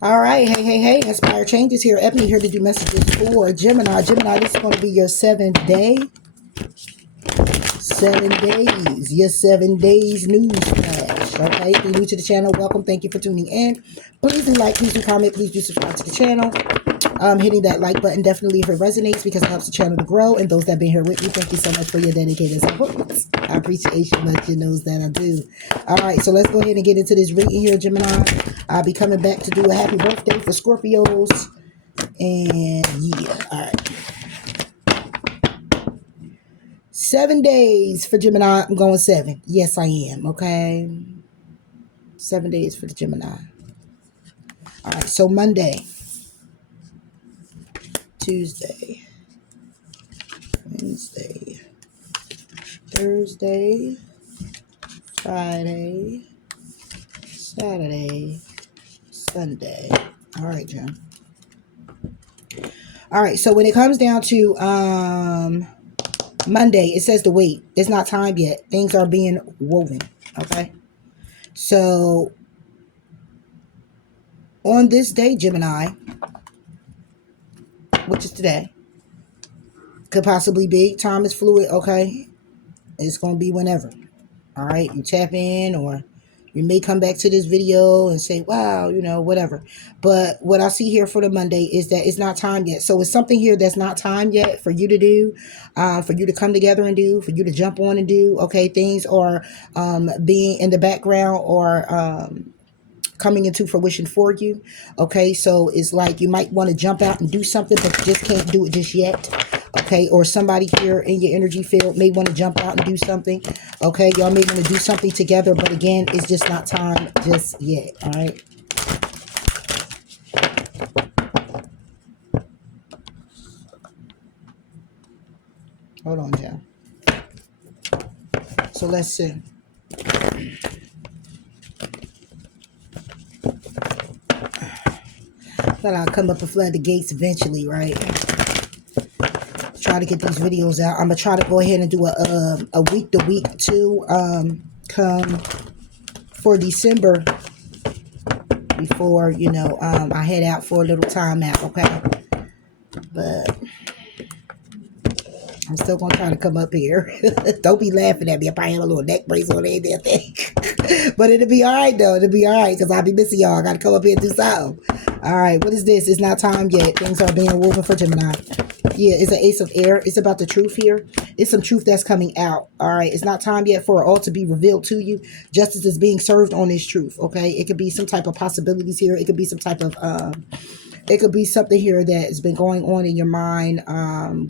All right, hey, Inspire Changes here. Ebony here to do messages for Gemini. Gemini, this is going to be your 7 day, 7 days, your 7 days news flash. Okay, if you're new to the channel, welcome. Thank you for tuning in. Please do like, please do comment, please do subscribe to the channel. Hitting that like button definitely if it resonates because it helps the channel to grow. And those that have been here with me, thank you so much for your dedicated support. I appreciate you much. You knows that I do. All right, so let's go ahead and get into this reading here, Gemini. I'll be coming back to do a happy birthday for Scorpios. And yeah, all right. 7 days for Gemini. I'm going 7. Yes, I am. Okay. 7 days for the Gemini. All right, so Monday, Tuesday, Wednesday, Thursday, Friday, Saturday, Sunday. All right, Jim. All right, so when it comes down to Monday, it says to wait. It's not time yet. Things are being woven. Okay. So on this day, Gemini, which is today, could possibly be, time is fluid. Okay. It's going to be whenever. All right. You tap in, or you may come back to this video and say, wow, you know, whatever. But what I see here for the Monday is that it's not time yet. So it's something here that's not time yet for you to do, for you to come together and do, for you to jump on and do. Okay, things are being in the background or coming into fruition for you. Okay, so it's like you might want to jump out and do something, but you just can't do it just yet. Okay, or somebody here in your energy field may want to jump out and do something. Okay, y'all may want to do something together, but again, it's just not time just yet. All right. Hold on, John. So let's see. Thought I'll come up and flood the gates eventually, right? Try to get these videos out. I'm gonna try to go ahead and do a week to week too. Come for December before I head out for a little time out. Okay, but I'm still gonna try to come up here. Don't be laughing at me. I probably have a little neck brace on there, I think. But it'll be all right though. It'll be all right because I'll be missing y'all. I gotta come up here and do something. All right, what is this? It's not time yet. Things are being woven for Gemini. Yeah, it's an ace of air. It's about the truth here. It's some truth that's coming out. All right, it's not time yet for it all to be revealed to you. Justice is being served on this truth. Okay, it could be some type of possibilities here. It could be some type of it could be something here that has been going on in your mind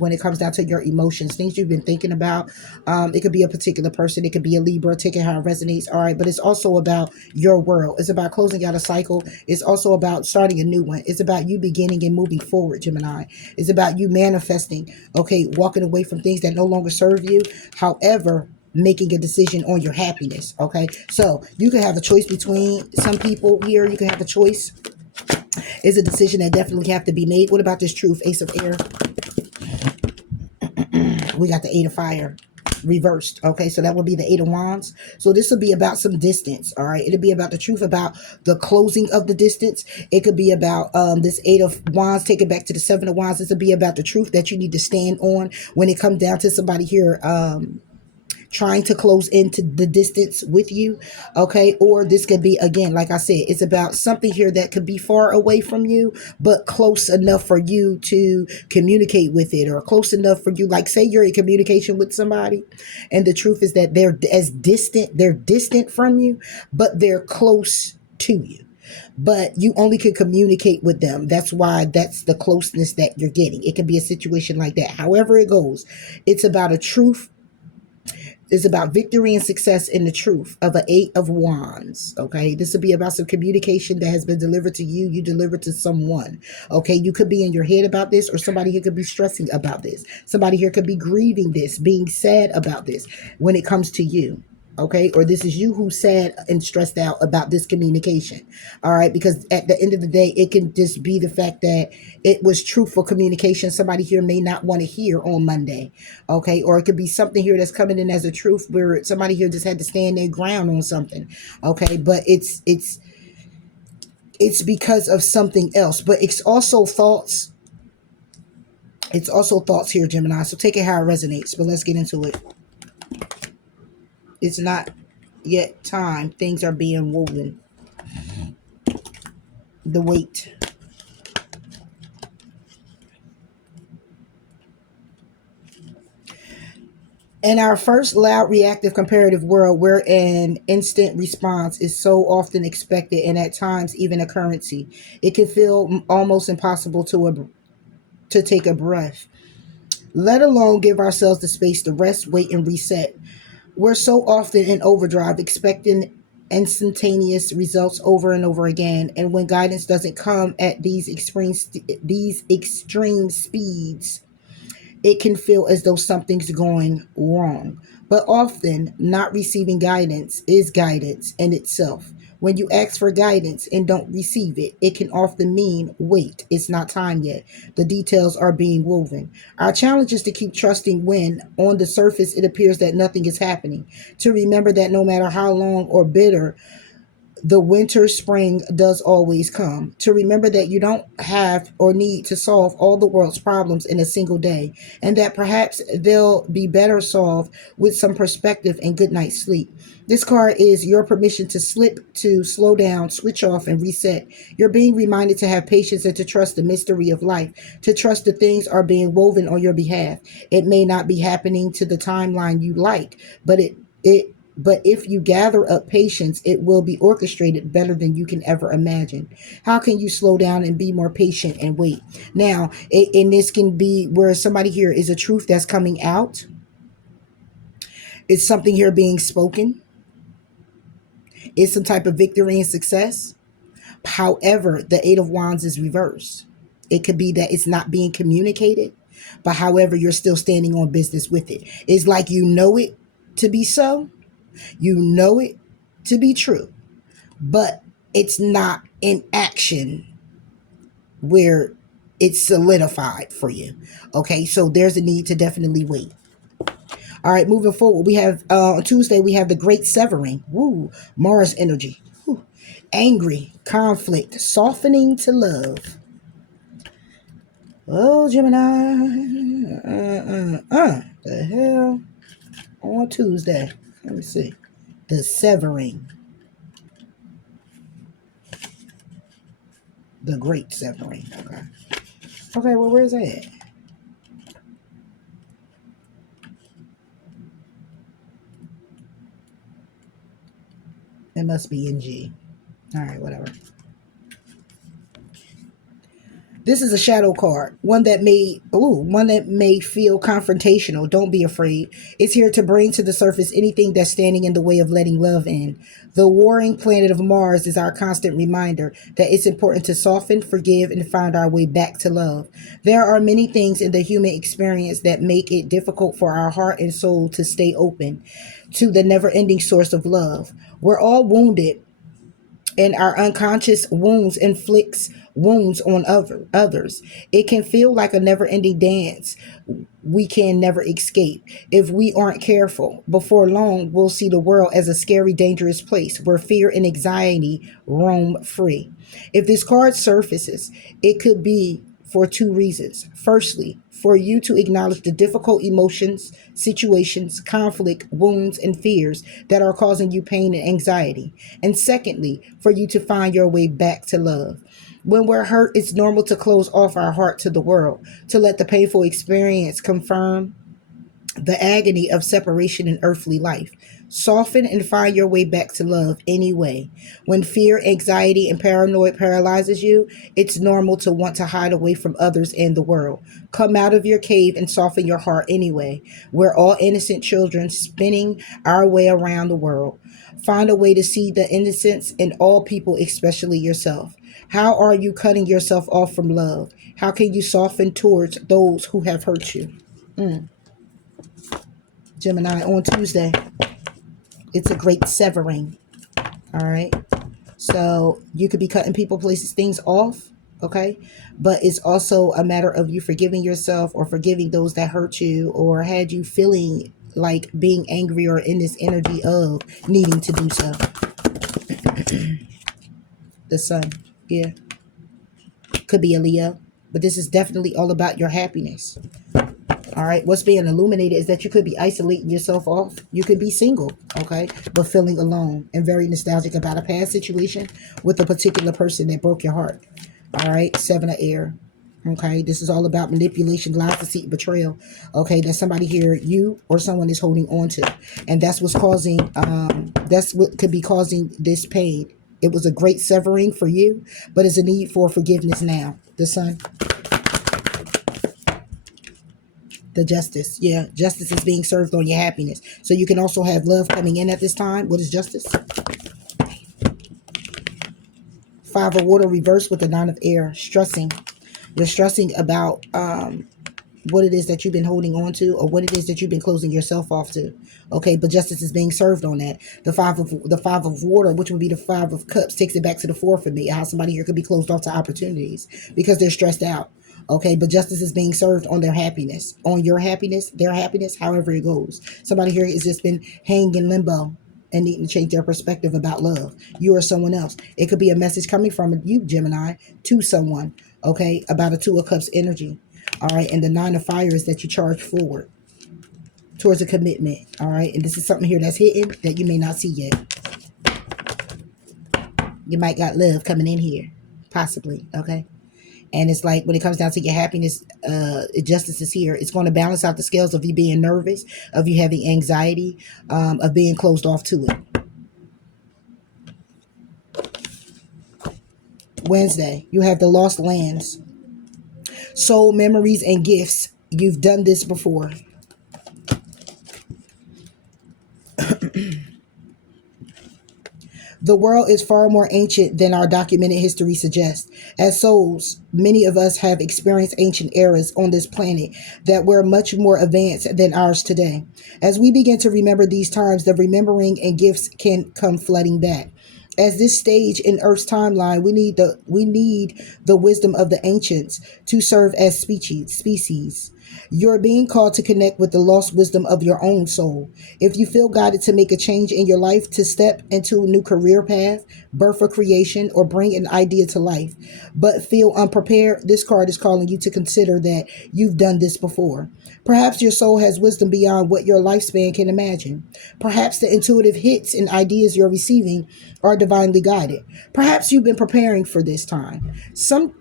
when it comes down to your emotions, things you've been thinking about. It could be a particular person. It could be a Libra, taking how it resonates. All right, but it's also about your world. It's about closing out a cycle. It's also about starting a new one. It's about you beginning and moving forward, Gemini. It's about you manifesting, okay, walking away from things that no longer serve you. However, making a decision on your happiness. Okay, so you can have a choice between some people here. You can have a choice. It's a decision that definitely have to be made. What about this truth? Ace of air. We got the 8 of fire reversed. Okay, so that would be the 8 of wands. So this will be about some distance. All right, it'll be about the truth about the closing of the distance. It could be about this 8 of wands, take it back to the 7 of wands. This will be about the truth that you need to stand on when it comes down to somebody here trying to close into the distance with you. Okay, or this could be, again, like I said, it's about something here that could be far away from you but close enough for you to communicate with it, or close enough for you, like say you're in communication with somebody and the truth is that they're distant from you, but they're close to you, but you only can communicate with them. That's why that's the closeness that you're getting. It can be a situation like that. However it goes, it's about a truth. Is about victory and success in the truth of an 8 of wands. Okay, this will be about some communication that has been delivered to you. You delivered to someone. Okay, you could be in your head about this, or somebody here could be stressing about this. Somebody here could be grieving this, being sad about this when it comes to you. Okay, or this is you who's sad and stressed out about this communication. All right, because at the end of the day, it can just be the fact that it was truthful communication somebody here may not want to hear on Monday. Okay, or it could be something here that's coming in as a truth where somebody here just had to stand their ground on something. Okay, but it's it's because of something else. But it's also thoughts. It's also thoughts here, Gemini. So take it how it resonates. But let's get into it. It's not yet time. Things are being woven. The weight. In our first loud, reactive, comparative world, where an instant response is so often expected and at times even a currency, it can feel almost impossible to take a breath, let alone give ourselves the space to rest, wait, and reset. We're so often in overdrive, expecting instantaneous results over and over again, and when guidance doesn't come at these extreme speeds, it can feel as though something's going wrong. But often, not receiving guidance is guidance in itself. When you ask for guidance and don't receive it, it can often mean, wait, it's not time yet. The details are being woven. Our challenge is to keep trusting when, on the surface, it appears that nothing is happening. To remember that no matter how long or bitter the winter spring does always come. To remember that you don't have or need to solve all the world's problems in a single day, and that perhaps they'll be better solved with some perspective and good night's sleep. This card is your permission to slip, to slow down, switch off, and reset. You're being reminded to have patience and to trust the mystery of life, to trust that things are being woven on your behalf. It may not be happening to the timeline you like, but but if you gather up patience, it will be orchestrated better than you can ever imagine. How can you slow down and be more patient and wait? Now, and this can be where somebody here is a truth that's coming out. It's something here being spoken. It's some type of victory and success. However, the Eight of Wands is reversed. It could be that it's not being communicated, but however, you're still standing on business with it. It's like you know it to be so. You know it to be true, but it's not in action where it's solidified for you. Okay, so there's a need to definitely wait. All right, moving forward, we have on Tuesday, we have the Great Severing. Woo, Mars energy. Woo. Angry, conflict, softening to love. Oh, Gemini. The hell? On Tuesday. Let me see. The Severing. The Great Severing. Okay. Okay, well, where's that at? It must be in G. All right, whatever. This is a shadow card, one that may feel confrontational. Don't be afraid. It's here to bring to the surface anything that's standing in the way of letting love in. The warring planet of Mars is our constant reminder that it's important to soften, forgive, and find our way back to love. There are many things in the human experience that make it difficult for our heart and soul to stay open to the never-ending source of love. We're all wounded, and our unconscious wounds inflicts wounds on others. It can feel like a never-ending dance we can never escape. If we aren't careful, before long we'll see the world as a scary, dangerous place where fear and anxiety roam free. If this card surfaces, it could be for two reasons. Firstly, for you to acknowledge the difficult emotions, situations, conflict, wounds, and fears that are causing you pain and anxiety. And secondly, for you to find your way back to love. When we're hurt, it's normal to close off our heart to the world, to let the painful experience confirm the agony of separation in earthly life. Soften and find your way back to love anyway. When fear, anxiety, and paranoia paralyzes you, it's normal to want to hide away from others and the world. Come out of your cave and soften your heart anyway. We're all innocent children spinning our way around the world. Find a way to see the innocence in all people, especially yourself. How are you cutting yourself off from love? How can you soften towards those who have hurt you? Gemini, on Tuesday, it's a great severing. All right. So you could be cutting people, places, things off. Okay. But it's also a matter of you forgiving yourself or forgiving those that hurt you or had you feeling like being angry or in this energy of needing to do so. The sun. Yeah, could be a Leo, but this is definitely all about your happiness. All right, what's being illuminated is that you could be isolating yourself off. You could be single, okay, but feeling alone and very nostalgic about a past situation with a particular person that broke your heart. All right, seven of air. Okay, this is all about manipulation, lies, deceit, betrayal. Okay, that somebody here, you or someone is holding on to, and that's what's causing. That's what could be causing this pain. It was a great severing for you, but it's a need for forgiveness now. The sun, the justice. Yeah, justice is being served on your happiness. So you can also have love coming in at this time. What is justice? Five of water reversed with the nine of air. Stressing. You're stressing about what it is that you've been holding on to, or what it is that you've been closing yourself off to. Okay, but justice is being served on that. The five of water, which would be the five of cups, takes it back to the four for me. How somebody here could be closed off to opportunities because they're stressed out. Okay, but justice is being served on their happiness, on your happiness, their happiness, however it goes. Somebody here has just been hanging in limbo and needing to change their perspective about love. You or someone else. It could be a message coming from you, Gemini, to someone, okay, about a two of cups energy. All right, and the nine of fire is that you charge forward towards a commitment. All right, and this is something here that's hidden that you may not see yet. You might got love coming in here, possibly. Okay, and it's like when it comes down to your happiness, justice is here. It's going to balance out the scales of you being nervous, of you having anxiety, of being closed off to it. Wednesday, you have the lost lands, soul memories and gifts. You've done this before. The world is far more ancient than our documented history suggests. As souls, many of us have experienced ancient eras on this planet that were much more advanced than ours today. As we begin to remember these times, the remembering and gifts can come flooding back. As this stage in Earth's timeline, we need the wisdom of the ancients to serve as species. You're being called to connect with the lost wisdom of your own soul. If you feel guided to make a change in your life, to step into a new career path, birth a creation, or bring an idea to life, but feel unprepared, this card is calling you to consider that you've done this before. Perhaps your soul has wisdom beyond what your lifespan can imagine. Perhaps the intuitive hits and ideas you're receiving are divinely guided. Perhaps you've been preparing for this time. Some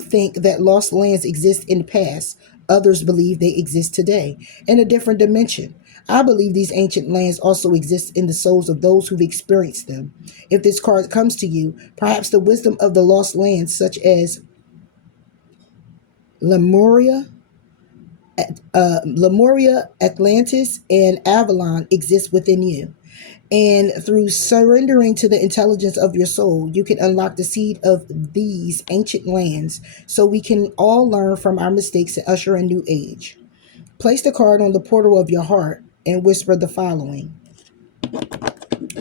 think that lost lands exist in the past. Others believe they exist today in a different dimension. I believe these ancient lands also exist in the souls of those who've experienced them. If this card comes to you, perhaps the wisdom of the lost lands, such as Lemuria, Lemuria, Atlantis, and Avalon, exists within you. And through surrendering to the intelligence of your soul, you can unlock the seed of these ancient lands so we can all learn from our mistakes and usher a new age. Place the card on the portal of your heart and whisper the following.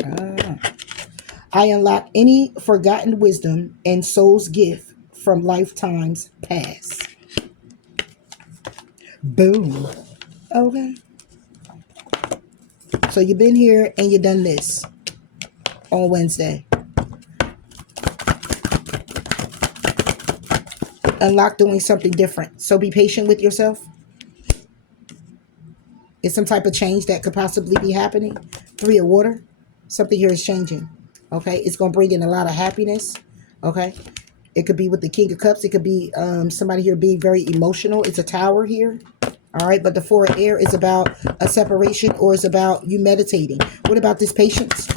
Ah. I unlock any forgotten wisdom and soul's gift from lifetimes past. Boom. Okay. So you've been here and you've done this on Wednesday. Unlock doing something different. So be patient with yourself. It's some type of change that could possibly be happening. Three of water. Something here is changing. Okay. It's going to bring in a lot of happiness. Okay. It could be with the King of Cups. It could be somebody here being very emotional. It's a tower here. All right. But the Four of Air is about a separation, or it's about you meditating. What about this patience?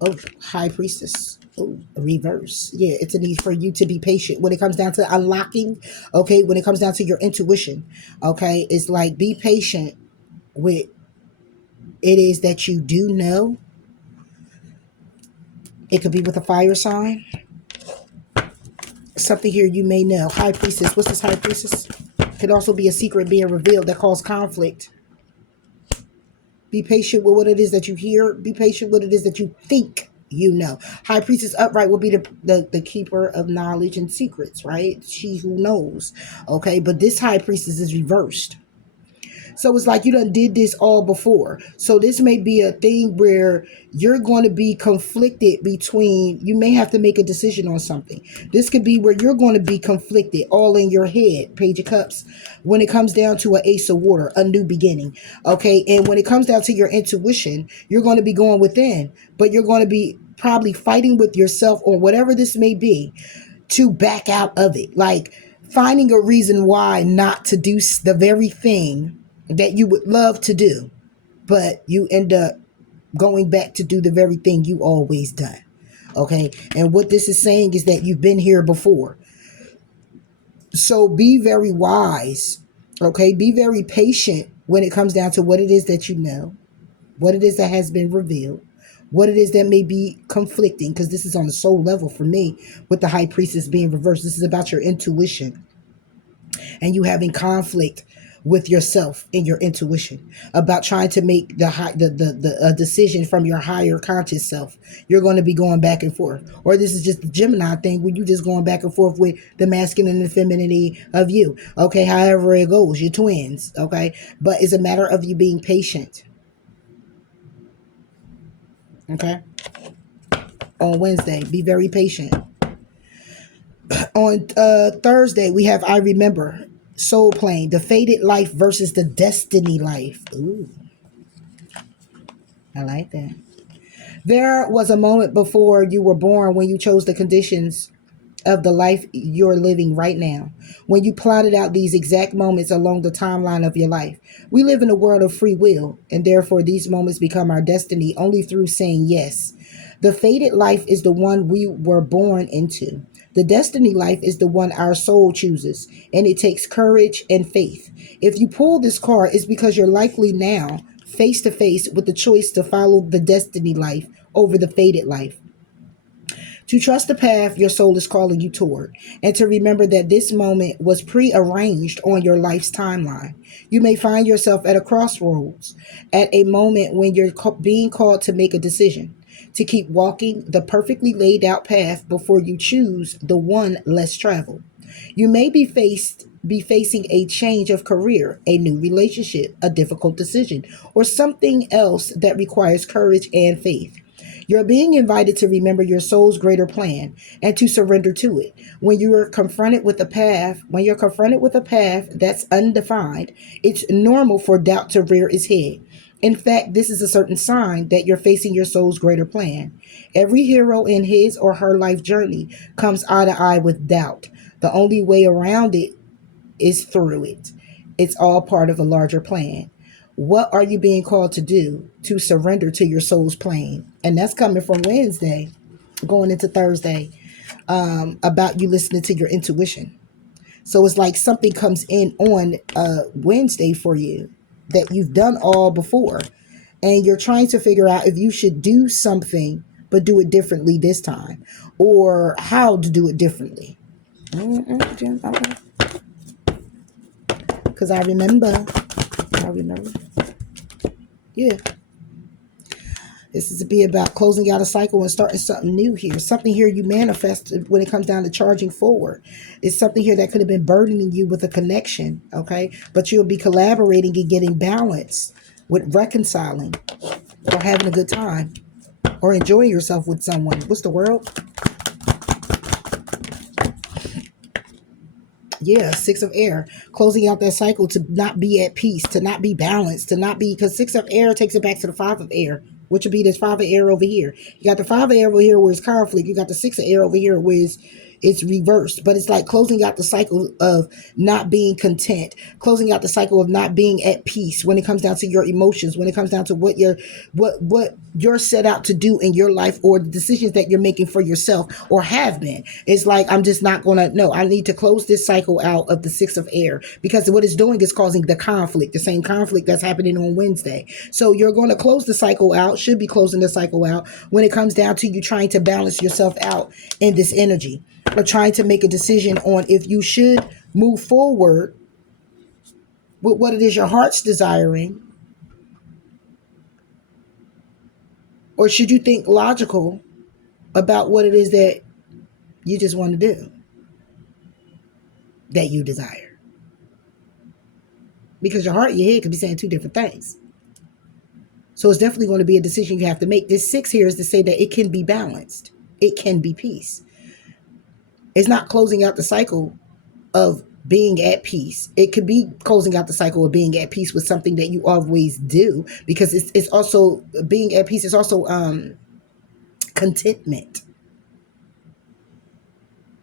Oh, High Priestess. Oh, reverse. Yeah, it's a need for you to be patient when it comes down to unlocking. Okay, when it comes down to your intuition. Okay, it's like be patient with it is that you do know. It could be with a fire sign. Something here you may know. High Priestess. What's this High Priestess? Could also be a secret being revealed that causes conflict. Be patient with what it is that you hear. Be patient with what it is that you think you know. High Priestess upright will be the keeper of knowledge and secrets, right? She who knows. Okay, but this High Priestess is reversed. So it's like you done did this all before. So this may be a thing where you're going to be conflicted between, you may have to make a decision on something. This could be where you're going to be conflicted all in your head, Page of Cups, when it comes down to an Ace of Water, a new beginning. Okay. And when it comes down to your intuition, you're going to be going within, but you're going to be probably fighting with yourself or whatever this may be to back out of it. Like finding a reason why not to do the very thing that you would love to do, but you end up going back to do the very thing you always done. Okay. And what this is saying is that you've been here before. So be very wise. Okay. Be very patient when it comes down to what it is that you know, what it is that has been revealed, what it is that may be conflicting, because this is on the soul level for me with the High Priestess being reversed. This is about your intuition and you having conflict with yourself and your intuition about trying to make the decision from your higher conscious self. You're going to be going back and forth, or this is just the Gemini thing where you just going back and forth with the masculine and femininity of you. Okay, however it goes, you're twins. Okay, but it's a matter of you being patient. Okay, on Wednesday, be very patient. On Thursday, we have I Remember, Soul Plane, the fated life versus the destiny life. Ooh, I like that. There was a moment before you were born when you chose the conditions of the life you're living right now, when you plotted out these exact moments along the timeline of your life. We live in a world of free will, and therefore these moments become our destiny only through saying yes. The fated life is the one we were born into. The destiny life is the one our soul chooses, and it takes courage and faith. If you pull this card, it's because you're likely now face to face with the choice to follow the destiny life over the fated life. To trust the path your soul is calling you toward, and to remember that this moment was prearranged on your life's timeline. You may find yourself at a crossroads, at a moment when you're being called to make a decision, to keep walking the perfectly laid out path before you choose the one less traveled. You may be facing a change of career, a new relationship, a difficult decision, or something else that requires courage and faith. You're being invited to remember your soul's greater plan and to surrender to it. When you're confronted with a path that's undefined, it's normal for doubt to rear its head. In fact, this is a certain sign that you're facing your soul's greater plan. Every hero in his or her life journey comes eye to eye with doubt. The only way around it is through it. It's all part of a larger plan. What are you being called to do to surrender to your soul's plan? And that's coming from Wednesday, going into Thursday, about you listening to your intuition. So it's like something comes in on Wednesday for you that you've done all before. And you're trying to figure out if you should do something, but do it differently this time, or how to do it differently. Because I remember. Yeah. This is to be about closing out a cycle and starting something new here. Something here you manifested when it comes down to charging forward. It's something here that could have been burdening you with a connection, okay? But you'll be collaborating and getting balance with reconciling or having a good time or enjoying yourself with someone. What's the world? Yeah, Six of Air. Closing out that cycle to not be at peace, to not be balanced, to not be, because Six of Air takes it back to the Five of Air, which would be this Five of Air over here. You got the Five of Air over here where it's conflict. You got the Six of Air over here where it's reversed. But it's like closing out the cycle of not being content, closing out the cycle of not being at peace when it comes down to your emotions, when it comes down to what you're set out to do in your life, or the decisions that you're making for yourself or have been. It's like, I'm just not gonna, no, I need to close this cycle out of the Six of Air, because what it's doing is causing the conflict, the same conflict that's happening on Wednesday. So you're going to close the cycle out, should be closing the cycle out when it comes down to you trying to balance yourself out in this energy, or trying to make a decision on if you should move forward with what it is your heart's desiring, or should you think logical about what it is that you just want to do, that you desire. because your heart and your head could be saying two different things. So it's definitely going to be a decision you have to make. This 6 here is to say that it can be balanced. It can be peace. It's not closing out the cycle of being at peace. It could be closing out the cycle of being at peace with something that you always do, because it's also being at peace. It's also contentment,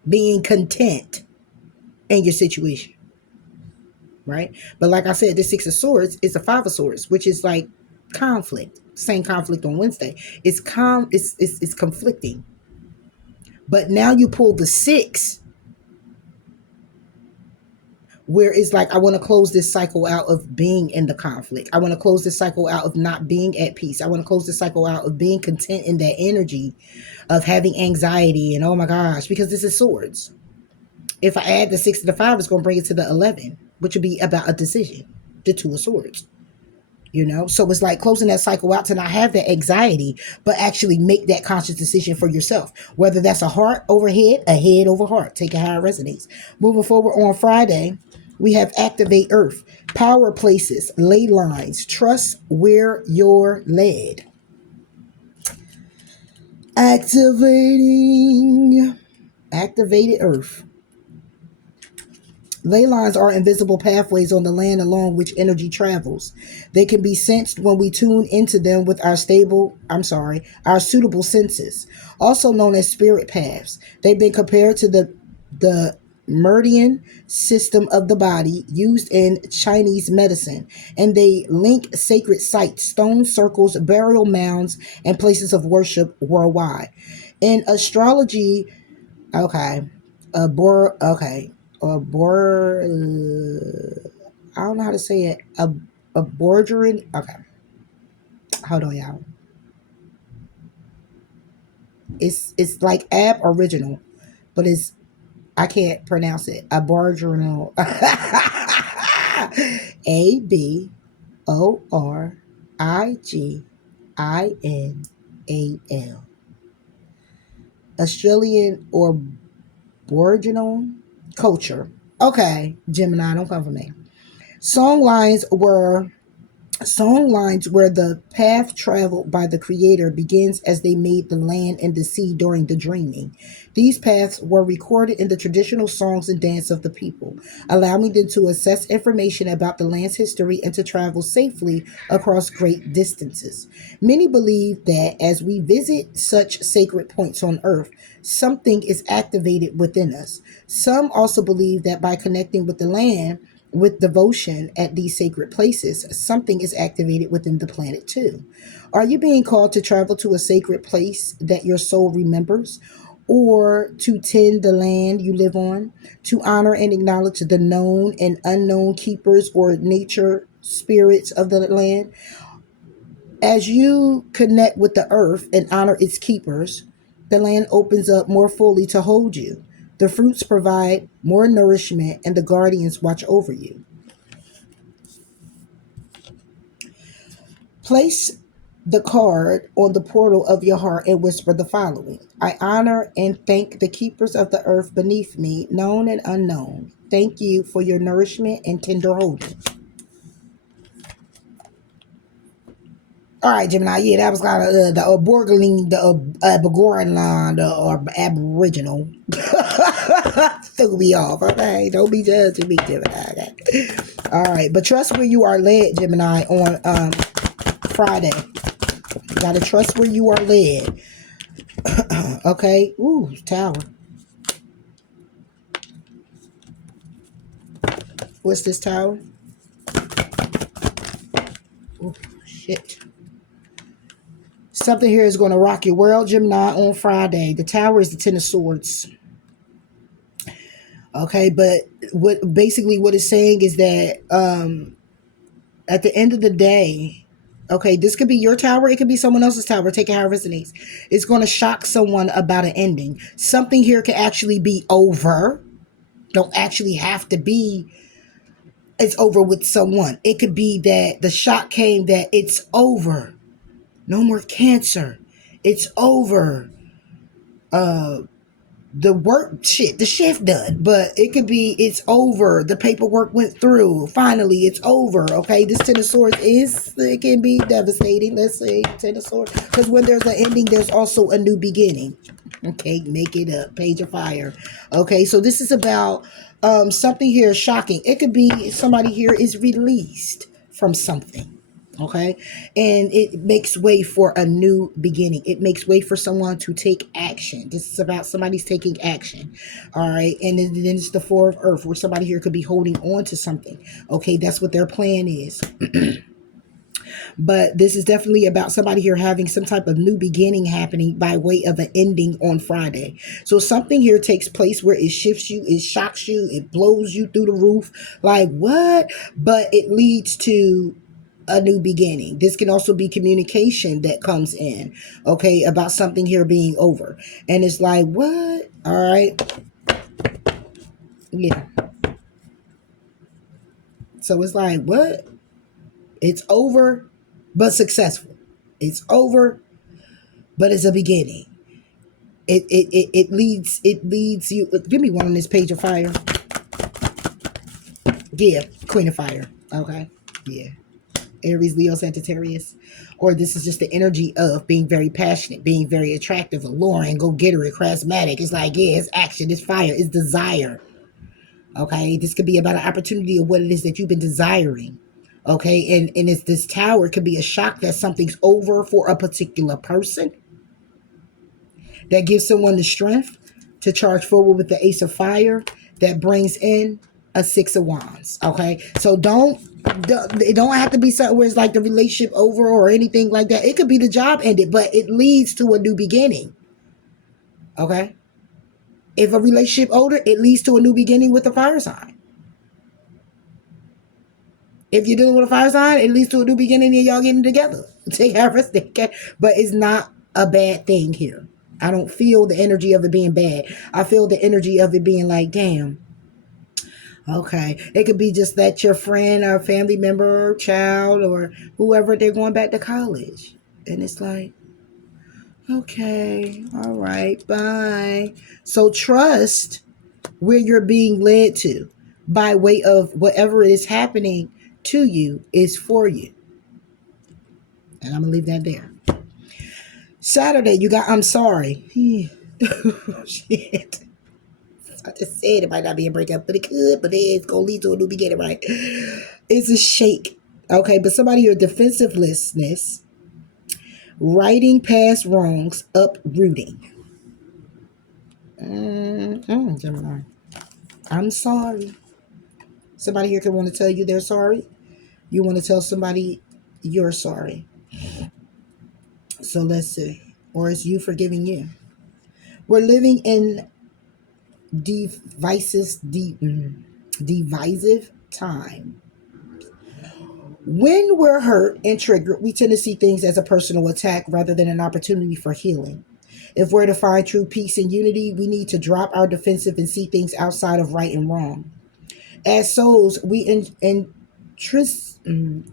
being content in your situation, right? But like I said, this 6 of Swords is a 5 of Swords, which is like conflict. Same conflict on Wednesday. It's conflicting. But now you pull the 6, where it's like, I want to close this cycle out of being in the conflict. I want to close this cycle out of not being at peace. I want to close this cycle out of being content in that energy of having anxiety and oh my gosh, because this is Swords. If I add the 6 to the 5, it's going to bring it to the 11, which would be about a decision. The 2 of Swords. So it's like closing that cycle out to not have that anxiety, but actually make that conscious decision for yourself, whether that's a heart over head, a head over heart. Take it how it resonates. Moving forward on Friday, we have activate earth, power places, ley lines, trust where you're led. Activated earth. Ley lines are invisible pathways on the land along which energy travels. They can be sensed when we tune into them with our suitable senses, also known as spirit paths. They've been compared to the meridian system of the body used in Chinese medicine, and they link sacred sites, stone circles, burial mounds, and places of worship worldwide. In astrology, okay, a bor I don't know how to say it. A bordering. Okay, hold on, y'all. It's like Aboriginal, but I can't pronounce it. Aboriginal. Aboriginal. Australian or Aboriginal culture. Okay, Gemini, don't come for me. Song lines were where the path traveled by the creator begins as they made the land and the sea during the dreaming. These paths were recorded in the traditional songs and dance of the people, allowing them to assess information about the land's history and to travel safely across great distances. Many believe that as we visit such sacred points on earth, something is activated within us. Some also believe that by connecting with the land, with devotion at these sacred places, something is activated within the planet too. Are you being called to travel to a sacred place that your soul remembers? Or to tend the land you live on, to honor and acknowledge the known and unknown keepers or nature spirits of the land? As you connect with the earth and honor its keepers, the land opens up more fully to hold you. The fruits provide more nourishment, and the guardians watch over you. Place the card on the portal of your heart and whisper the following: I honor and thank the keepers of the earth beneath me, known and unknown. Thank you for your nourishment and tender holding. All right, Gemini. Yeah, that was kind of the Borgling, the Aboriginal, or Aboriginal. Threw me off. Okay, don't be judging me, Gemini. Okay. All right, but trust where you are led, Gemini, on Friday. You gotta trust where you are led. Okay. Ooh, tower. What's this tower? Ooh, shit. Something here is going to rock your world, Gemini, on Friday. The tower is the 10 of Swords. Okay, but what it's saying is that at the end of the day, okay, this could be your tower, it could be someone else's tower. Take it how it resonates. It's going to shock someone about an ending. Something here could actually be over. Don't actually have to be it's over with someone. It could be that the shock came that it's over. No more cancer. It's over. the work shit, the shift done, but it could be it's over. The paperwork went through. Finally, it's over. Okay, this Ten of Swords it can be devastating. Let's say Ten of Swords, because when there's an ending, there's also a new beginning. Okay, make it up. Page of Fire. Okay, so this is about something here shocking. It could be somebody here is released from something. Okay, and it makes way for a new beginning. It makes way for someone to take action. This is about somebody's taking action. All right, and then it's the Four of Earth, where somebody here could be holding on to something. Okay, that's what their plan is. But this is definitely about somebody here having some type of new beginning happening by way of an ending on Friday. So something here takes place where it shifts you, it shocks you, it blows you through the roof. Like, what? But it leads to a new beginning. This can also be communication that comes in, okay, about something here being over. And it's like, what? All right. Yeah. So it's like, what? It's over, but successful. It's over, but it's a beginning. It leads you. Give me one on this Page of Fire. Yeah, Queen of Fire. Okay. Yeah. Aries, Leo, Sagittarius. Or this is just the energy of being very passionate, being very attractive, alluring, go-getter, charismatic. It's like, yeah, it's action, it's fire, it's desire. Okay. This could be about an opportunity of what it is that you've been desiring. Okay. And it's this tower. It could be a shock that something's over for a particular person. That gives someone the strength to charge forward with the Ace of Fire. That brings in a Six of Wands. Okay, so it don't have to be something where it's like the relationship over or anything like that. It could be the job ended, but it leads to a new beginning. Okay, if a relationship older, it leads to a new beginning with the fire sign. If you're dealing with a fire sign, it leads to a new beginning and y'all getting together. Take everything, okay? But it's not a bad thing here. I don't feel the energy of it being bad. I feel the energy of it being like, damn. Okay. It could be just that your friend or family member or child or whoever, they're going back to college. And it's like, okay, all right, bye. So trust where you're being led to by way of whatever is happening to you is for you. And I'm going to leave that there. Saturday, you got I'm sorry. Shit. I just said it might not be a breakup, but it could, but it's going to lead to a new beginning, right? It's a shake. Okay, but somebody, your defensiveness, righting past wrongs, uprooting. Gemini. I'm sorry. Somebody here can want to tell you they're sorry. You want to tell somebody you're sorry. So let's see. Or is you forgiving you? We're living in divisive time. When we're hurt and triggered, we tend to see things as a personal attack rather than an opportunity for healing. If we're to find true peace and unity, we need to drop our defensive and see things outside of right and wrong. As souls, we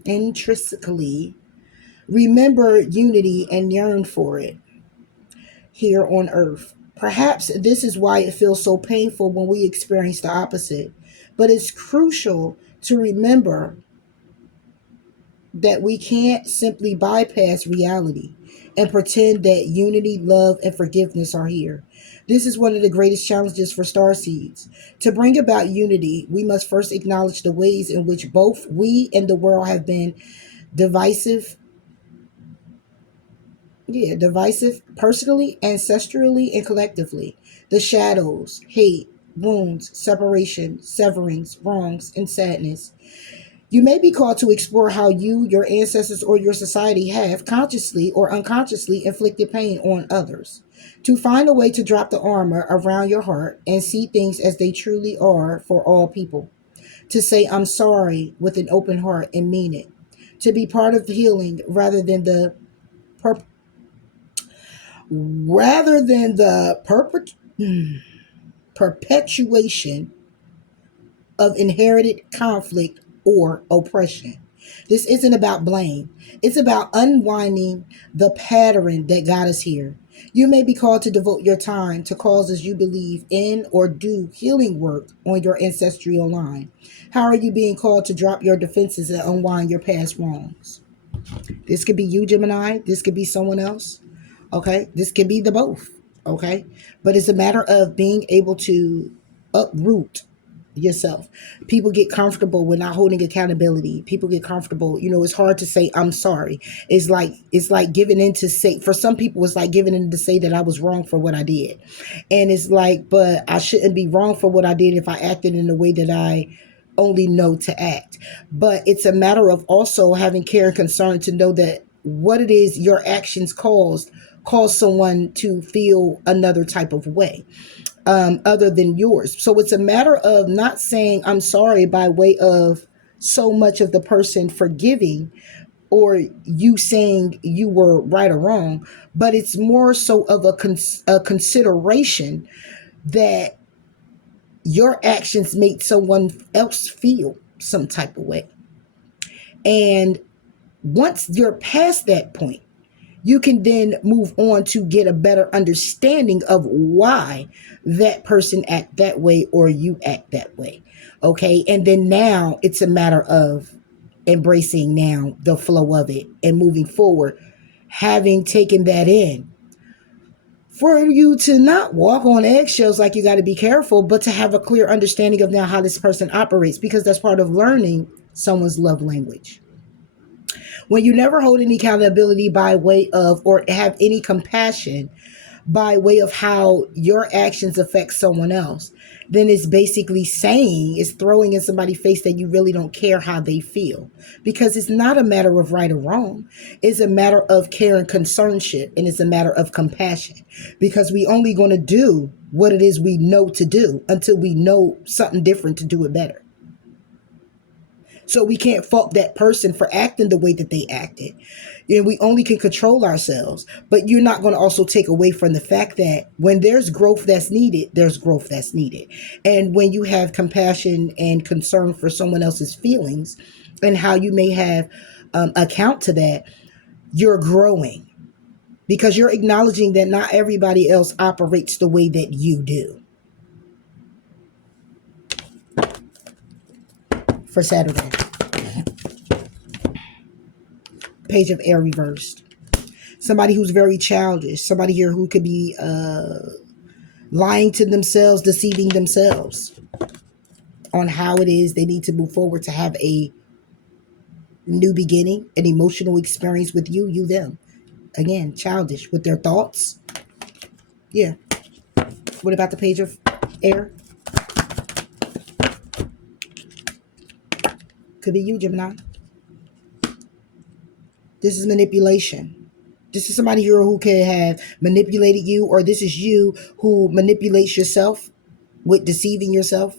intrinsically remember unity and yearn for it here on earth. Perhaps this is why it feels so painful when we experience the opposite. But it's crucial to remember that we can't simply bypass reality and pretend that unity, love, and forgiveness are here. This is one of the greatest challenges for starseeds. To bring about unity, we must first acknowledge the ways in which both we and the world have been divisive. Yeah, divisive personally, ancestrally, and collectively. The shadows, hate, wounds, separation, severings, wrongs, and sadness. You may be called to explore how you, your ancestors, or your society have, consciously or unconsciously, inflicted pain on others. To find a way to drop the armor around your heart and see things as they truly are for all people. To say, I'm sorry with an open heart and mean it. To be part of healing per- rather than the perpetuation of inherited conflict or oppression. This isn't about blame. It's about unwinding the pattern that got us here. You may be called to devote your time to causes you believe in or do healing work on your ancestral line. How are you being called to drop your defenses and unwind your past wrongs? This could be you, Gemini. This could be someone else. Okay. This could be the both. Okay. But it's a matter of being able to uproot yourself. People get comfortable with not holding accountability. People get comfortable. It's hard to say I'm sorry. It's like giving in to say, for some people it's like giving in to say that I was wrong for what I did. And it's like, but I shouldn't be wrong for what I did if I acted in the way that I only know to act. But it's a matter of also having care and concern to know that what it is your actions cause someone to feel another type of way, other than yours. So it's a matter of not saying I'm sorry by way of so much of the person forgiving or you saying you were right or wrong, but it's more so of a consideration that your actions made someone else feel some type of way. And once you're past that point, you can then move on to get a better understanding of why that person act that way or you act that way. Okay. And then now it's a matter of embracing now the flow of it and moving forward, having taken that in. For you to not walk on eggshells, like you got to be careful, but to have a clear understanding of now how this person operates, because that's part of learning someone's love language. When you never hold any accountability by way of, or have any compassion by way of how your actions affect someone else, then it's basically saying, it's throwing in somebody's face that you really don't care how they feel. Because it's not a matter of right or wrong. It's a matter of care and concernship, and it's a matter of compassion. Because we only going to do what it is we know to do until we know something different to do it better. So we can't fault that person for acting the way that they acted. We only can control ourselves. But you're not going to also take away from the fact that when there's growth that's needed, there's growth that's needed. And when you have compassion and concern for someone else's feelings and how you may have account to that, you're growing. Because you're acknowledging that not everybody else operates the way that you do. For Saturday. Page of Air reversed. Somebody who's very childish. Somebody here who could be lying to themselves, deceiving themselves on how it is they need to move forward to have a new beginning, an emotional experience with you, them. Again, childish with their thoughts. Yeah. What about the Page of Air? Could be you, Gemini. This is manipulation. This is somebody here who could have manipulated you, or this is you who manipulates yourself with deceiving yourself,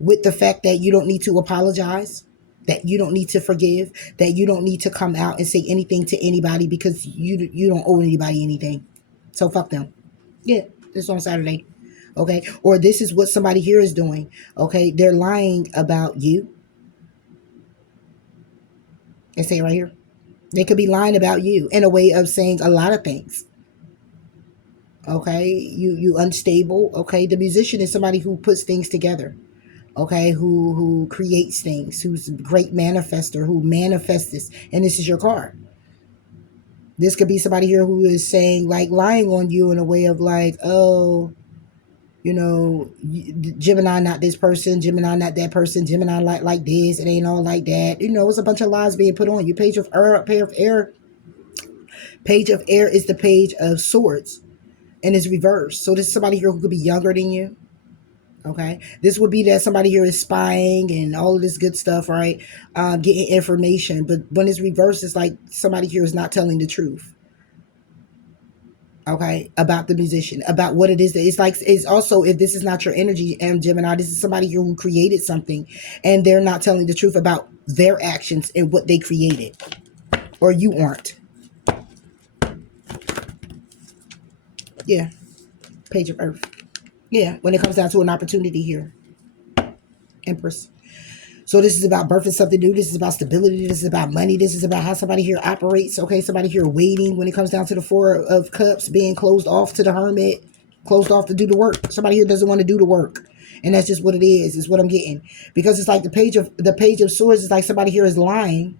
with the fact that you don't need to apologize, that you don't need to forgive, that you don't need to come out and say anything to anybody because you don't owe anybody anything. So fuck them. Yeah, this is on Saturday. Okay. Or this is what somebody here is doing. Okay. They're lying about you. I say it right here. They could be lying about you in a way of saying a lot of things. Okay. You unstable. Okay. The musician is somebody who puts things together. Okay. Who creates things, who's a great manifester, who manifests this. And this is your card. This could be somebody here who is saying, like, lying on you in a way of like, oh, Gemini not this person, Gemini not that person, Gemini like this, it ain't all like that. It's a bunch of lies being put on you. Page of Air is the Page of Swords, and it's reversed. So this is somebody here who could be younger than you. Okay, this would be that somebody here is spying and all of this good stuff, right? Getting information, but when it's reversed, it's like somebody here is not telling the truth. Okay, about the musician, about what it is that it's like. It's also, if this is not your energy, and Gemini, this is somebody here who created something and they're not telling the truth about their actions and what they created, or you aren't. Yeah, Page of Earth. Yeah, when it comes down to an opportunity here, Empress. So this is about birthing something new. This is about stability. This is about money. This is about how somebody here operates. Okay, somebody here waiting when it comes down to the Four of Cups, being closed off to the Hermit, closed off to do the work. Somebody here doesn't want to do the work. And that's just what it is what I'm getting. Because it's like the page of swords is like somebody here is lying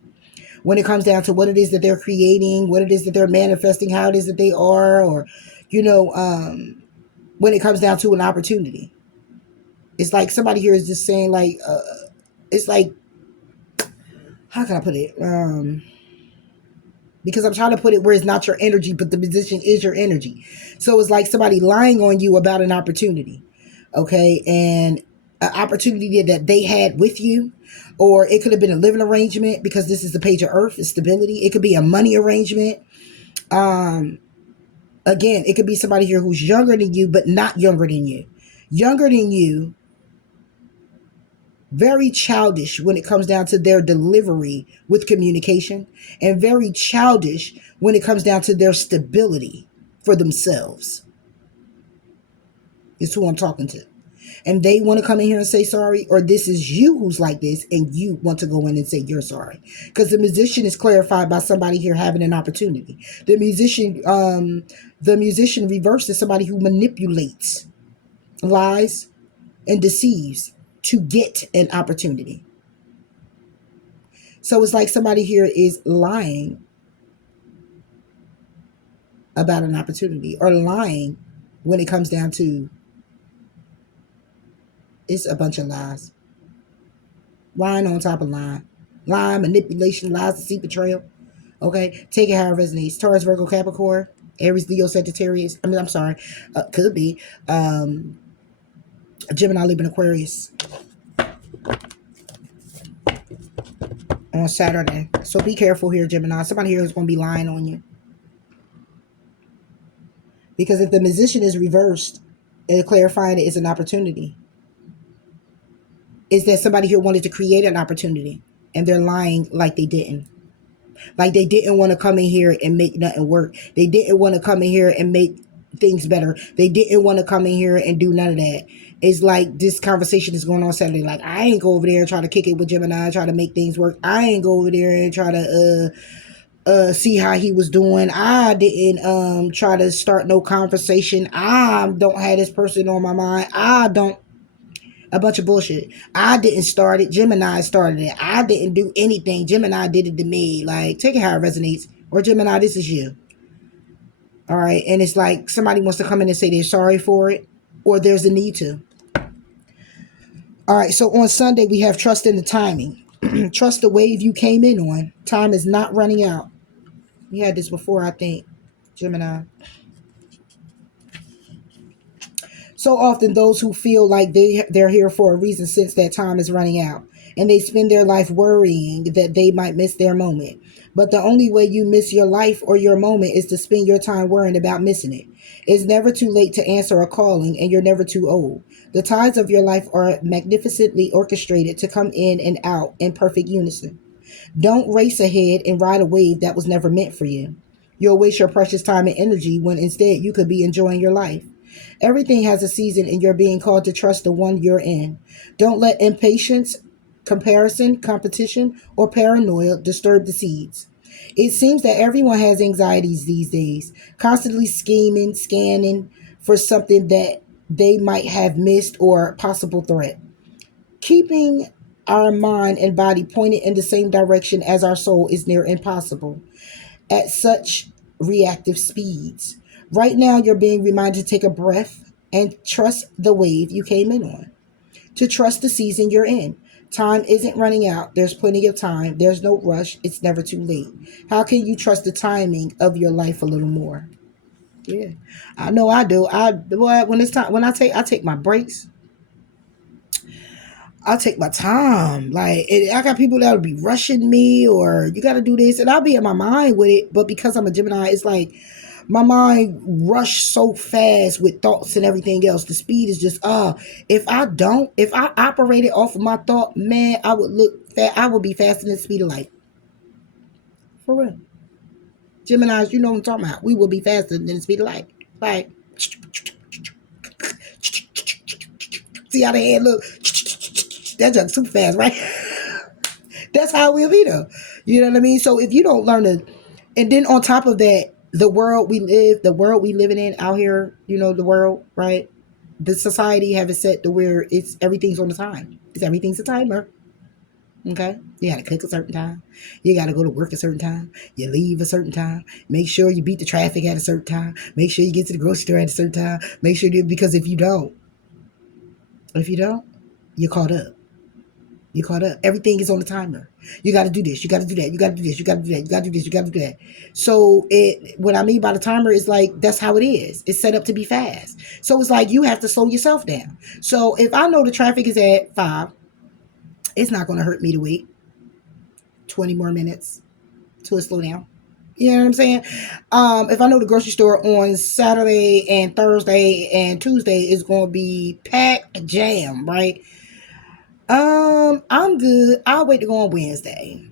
when it comes down to what it is that they're creating, what it is that they're manifesting, how it is that they are, or, you know, when it comes down to an opportunity. It's like somebody here is just saying like, it's like, how can I put it? Because I'm trying to put it where it's not your energy, but the position is your energy. So it's like somebody lying on you about an opportunity. Okay. And an opportunity that they had with you, or it could have been a living arrangement, because this is the page of earth, it's stability. It could be a money arrangement. Again, it could be somebody here who's younger than you, but not younger than you. Younger than you, very childish when it comes down to their delivery with communication, and very childish when it comes down to their stability for themselves. It's who I'm talking to. And they want to come in here and say sorry, or this is you who's like this and you want to go in and say you're sorry. Because the musician is clarified by somebody here having an opportunity. The musician reversed is somebody who manipulates, lies, and deceives to get an opportunity. So it's like somebody here is lying about an opportunity, or lying when it comes down to, it's a bunch of lies. Lying on top of lying. Lying, manipulation, lies, deceit, betrayal. Okay, take it how it resonates. Taurus, Virgo, Capricorn, Aries, Leo, Sagittarius. I'm sorry. Could be. Gemini, Libra, Aquarius. On Saturday. So be careful here, Gemini. Somebody here is going to be lying on you. Because if the musician is reversed, and clarifying it is an opportunity, is that somebody here wanted to create an opportunity and they're lying like they didn't. Like they didn't want to come in here and make nothing work. They didn't want to come in here and make things better. They didn't want to come in here and do none of that. It's like this conversation is going on Saturday. Like, I ain't go over there and try to kick it with Gemini, try to make things work. I ain't go over there and try to see how he was doing. I didn't try to start no conversation. I don't have this person on my mind. I don't. A bunch of bullshit. I didn't start it. Gemini started it. I didn't do anything. Gemini did it to me. Like, take it how it resonates. Or Gemini, this is you. All right. And it's like somebody wants to come in and say they're sorry for it, or there's a need to. All right. So on Sunday, we have trust in the timing. Trust the wave you came in on. Time is not running out. We had this before, I think. Gemini. So often those who feel like they're here for a reason sense that time is running out, and they spend their life worrying that they might miss their moment. But the only way you miss your life or your moment is to spend your time worrying about missing it. It's never too late to answer a calling, and you're never too old. The tides of your life are magnificently orchestrated to come in and out in perfect unison. Don't race ahead and ride a wave that was never meant for you. You'll waste your precious time and energy when instead you could be enjoying your life. Everything has a season, and you're being called to trust the one you're in. Don't let impatience, comparison, competition, or paranoia disturb the seeds. It seems that everyone has anxieties these days, constantly scheming, scanning for something that they might have missed or possible threat. Keeping our mind and body pointed in the same direction as our soul is near impossible at such reactive speeds. Right now, you're being reminded to take a breath and trust the wave you came in on, to trust the season you're in. Time isn't running out. There's plenty of time. There's no rush. It's never too late. How can you trust the timing of your life a little more? Yeah, I know I do. When it's time, when I take my breaks. I'll take my time. Like, I got people that'll be rushing me, or you got to do this, and I'll be in my mind with it. But because I'm a Gemini, it's like my mind rush so fast with thoughts and everything else. The speed is just if I operated off of my thought, man, I would I would be faster than the speed of light. For real. Geminis, you know what I'm talking about. We will be faster than the speed of light. Like, see how the head look? That junk super fast, right? That's how we'll be though. You know what I mean? So if you don't learn to, and then on top of that, the world we living in out here, the world, right? The society have it set to where it's everything's on the time. It's everything's a timer. Okay, you gotta cook a certain time. You gotta go to work a certain time. You leave a certain time. Make sure you beat the traffic at a certain time. Make sure you get to the grocery store at a certain time. Make sure because if you don't, you're caught up. You're caught up. Everything is on the timer. You got to do this. You got to do that. You got to do this. You got to do that. You got to do this. You got to do that. So what I mean by the timer is like that's how it is. It's set up to be fast. So it's like you have to slow yourself down. So if I know the traffic is at 5, it's not going to hurt me to wait 20 more minutes to slow down. You know what I'm saying? If I know the grocery store on Saturday and Thursday and Tuesday is going to be packed jam, right? I'm good. I'll wait to go on Wednesday.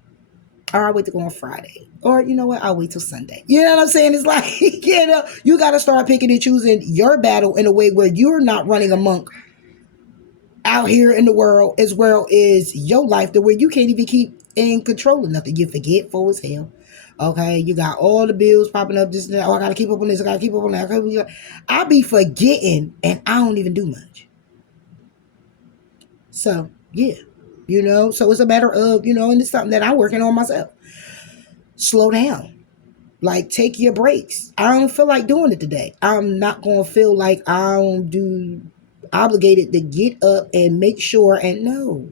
Or I'll wait to go on Friday. Or you know what? I'll wait till Sunday. You know what I'm saying? It's like, you got to start picking and choosing your battle in a way where you're not running amok out here in the world as well as your life to where you can't even keep in control of nothing. You're forgetful as hell. Okay, you got all the bills popping up. This and that. Oh, I got to keep up on this. I got to keep up on that. I be forgetting and I don't even do much. So, yeah. So it's a matter of, and it's something that I'm working on myself. Slow down. Like, take your breaks. I don't feel like doing it today. I'm not going to feel like I'm obligated to get up and make sure. And no,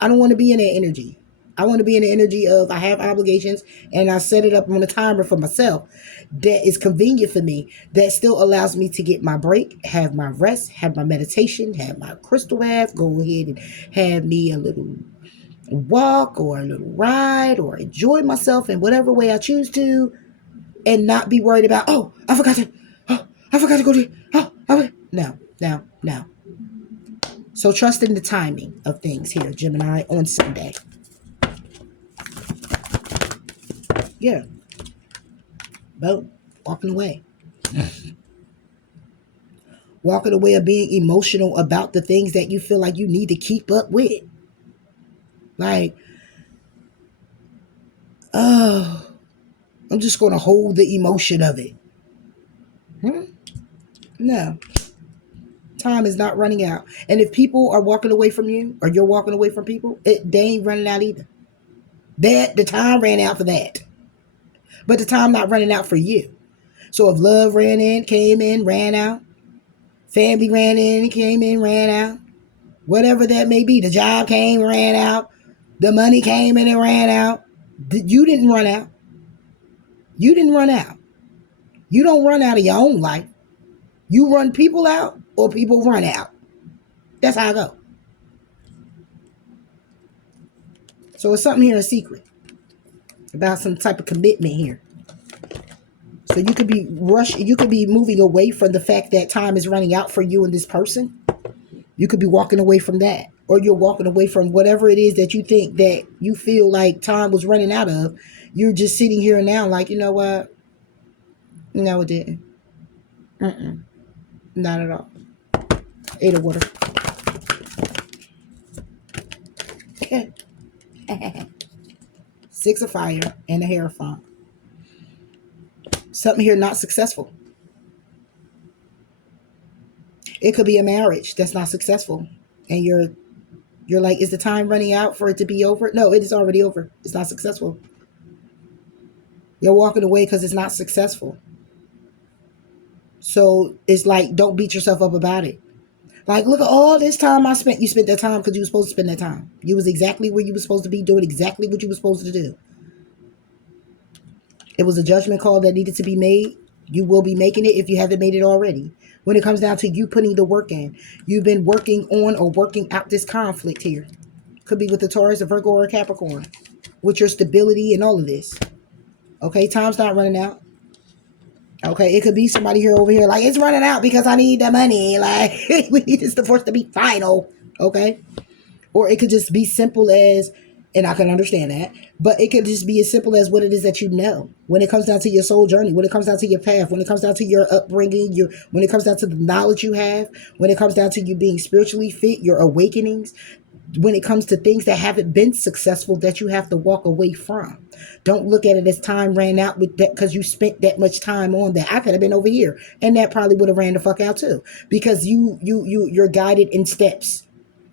I don't want to be in that energy. I want to be in the energy of I have obligations and I set it up on a timer for myself that is convenient for me, that still allows me to get my break, have my rest, have my meditation, have my crystal bath, go ahead and have me a little walk or a little ride or enjoy myself in whatever way I choose to, and not be worried about, I forgot to go to, no. So trust in the timing of things here, Gemini, on Sunday. Yeah. Boom. Walking away. Walking away of being emotional about the things that you feel like you need to keep up with. Like, I'm just going to hold the emotion of it. No. Time is not running out. And if people are walking away from you or you're walking away from people, they ain't running out either. The time ran out for that. But the time not running out for you. So if love came in, ran out. Family ran in, came in, ran out. Whatever that may be. The job came, ran out. The money came in and ran out. You didn't run out. You didn't run out. You don't run out of your own life. You run people out or people run out. That's how I go. So it's something here, a secret about some type of commitment here. So you could be you could be moving away from the fact that time is running out for you and this person. You could be walking away from that. Or you're walking away from whatever it is that you think that you feel like time was running out of. You're just sitting here now like, you know what? No, it didn't. Not at all. 8 of water. 6 of fire and a Hierophant. Something here not successful. It could be a marriage that's not successful. And you're like, is the time running out for it to be over? No, it is already over. It's not successful. You're walking away because it's not successful. So it's like, don't beat yourself up about it. Like, look at all this time I spent. You spent that time because you were supposed to spend that time. You was exactly where you were supposed to be, doing exactly what you were supposed to do. It was a judgment call that needed to be made. You will be making it if you haven't made it already. When it comes down to you putting the work in, you've been working on or working out this conflict here. Could be with the Taurus, a Virgo, or a Capricorn. With your stability and all of this. Okay, time's not running out. Okay, it could be somebody here over here like, it's running out because I need the money. Like, we need this divorce to be final. Okay? Or it could just be simple as, and I can understand that, but it could just be as simple as what it is that you know. When it comes down to your soul journey, when it comes down to your path, when it comes down to your upbringing, when it comes down to the knowledge you have, when it comes down to you being spiritually fit, your awakenings, when it comes to things that haven't been successful that you have to walk away from. Don't look at it as time ran out with that because you spent that much time on that. I could have been over here and that probably would have ran the fuck out too, because you're guided in steps.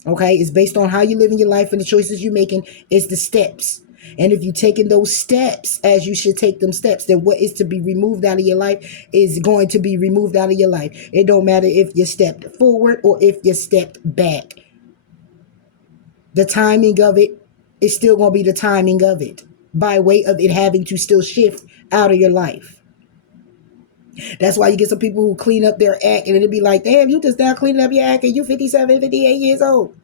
Okay, it's based on how you live in your life and the choices you're making. Is the steps. And if you're taking those steps as you should take them steps, then what is to be removed out of your life is going to be removed out of your life. It don't matter if you stepped forward or if you stepped back. The timing of it is still going to be the timing of it, by way of it having to still shift out of your life. That's why you get some people who clean up their act and it'll be like, damn, you just now cleaning up your act and you 57, 58 years old.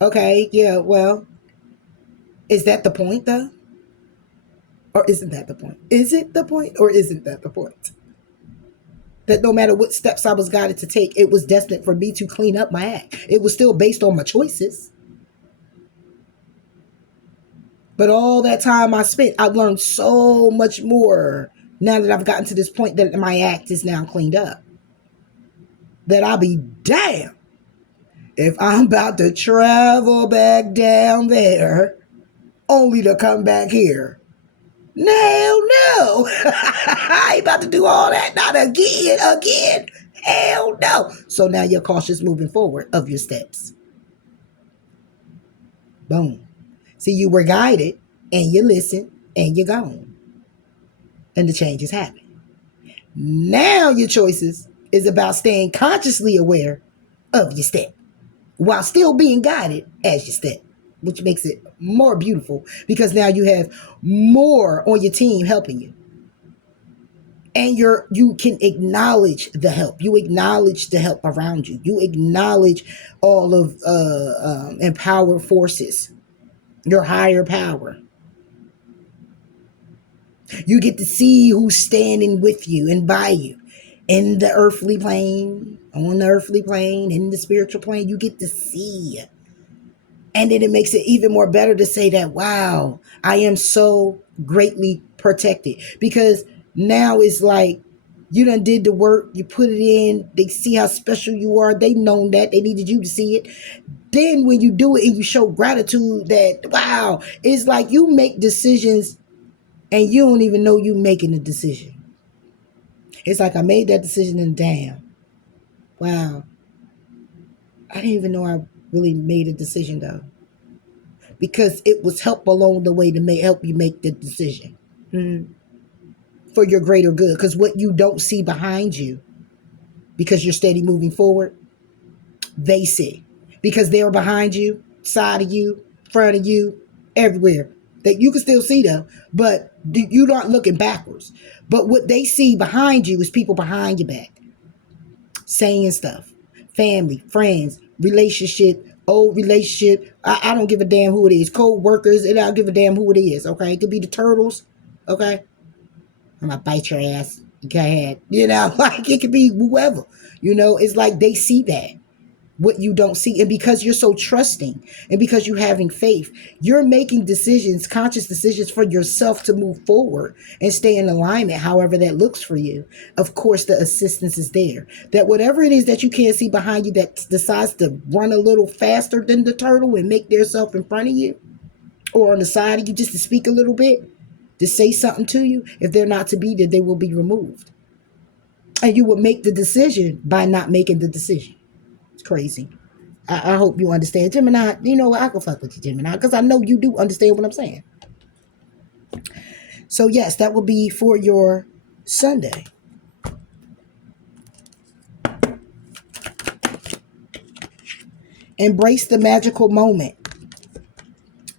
Okay, yeah, well, is that the point though? Or isn't that the point? Is it the point or isn't that the point? That no matter what steps I was guided to take, it was destined for me to clean up my act. It was still based on my choices. But all that time I spent, I've learned so much more now that I've gotten to this point that my act is now cleaned up. That I'll be damned if I'm about to travel back down there only to come back here. No. I ain't about to do all that. Not again. Hell no. So now you're cautious moving forward of your steps. Boom. See, you were guided and you listened and you're gone. And the changes happen. Now your choices is about staying consciously aware of your step while still being guided as you step, which makes it more beautiful because now you have more on your team helping you. And you can acknowledge the help. You acknowledge the help around you. You acknowledge all of empowered forces, your higher power. You get to see who's standing with you and by you in the earthly plane, on the earthly plane, in the spiritual plane. You get to see. And then it makes it even more better to say that, wow, I am so greatly protected. Because now it's like you done did the work, you put it in, they see how special you are, they known that, they needed you to see it. Then when you do it and you show gratitude that, wow, it's like you make decisions and you don't even know you making the decision. It's like I made that decision and damn, wow, I didn't even know I really made a decision though. Because it was help along the way to help you make the decision. For your greater good. Because what you don't see behind you, because you're steady moving forward, they see. Because they're behind you, side of you, front of you, everywhere. That you can still see them, but you're not looking backwards. But what they see behind you is people behind your back. Saying stuff. Family, friends, relationship, old relationship. I don't give a damn who it is. Co-workers, and I don't give a damn who it is, okay? It could be the turtles, okay? I'm gonna bite your ass. Go ahead. You know, like it could be whoever. You know, it's like they see that. What you don't see. And because you're so trusting and because you're having faith, you're making decisions, conscious decisions for yourself to move forward and stay in alignment, however that looks for you. Of course, the assistance is there. That whatever it is that you can't see behind you that decides to run a little faster than the turtle and make themselves in front of you or on the side of you just to speak a little bit, to say something to you, if they're not to be there, they will be removed. And you will make the decision by not making the decision. Crazy. I hope you understand. Gemini, you know what? I can fuck with you, Gemini, because I know you do understand what I'm saying. So yes, that will be for your Sunday. Embrace the magical moment.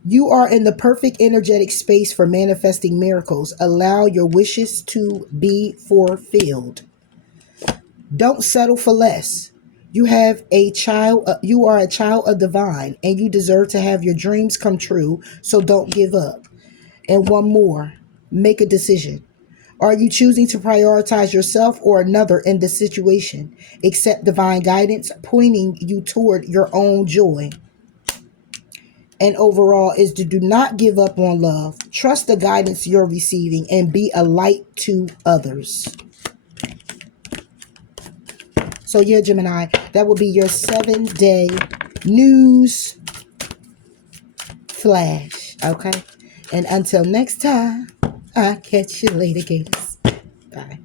You are in the perfect energetic space for manifesting miracles. Allow your wishes to be fulfilled. Don't settle for less. You are a child of divine, and you deserve to have your dreams come true, so don't give up. And one more, make a decision. Are you choosing to prioritize yourself or another in this situation? Accept divine guidance, pointing you toward your own joy. And overall is to do not give up on love. Trust the guidance you're receiving and be a light to others. So yeah, Gemini, that will be your 7-day news flash. Okay. And until next time, I'll catch you later, Gators. Bye.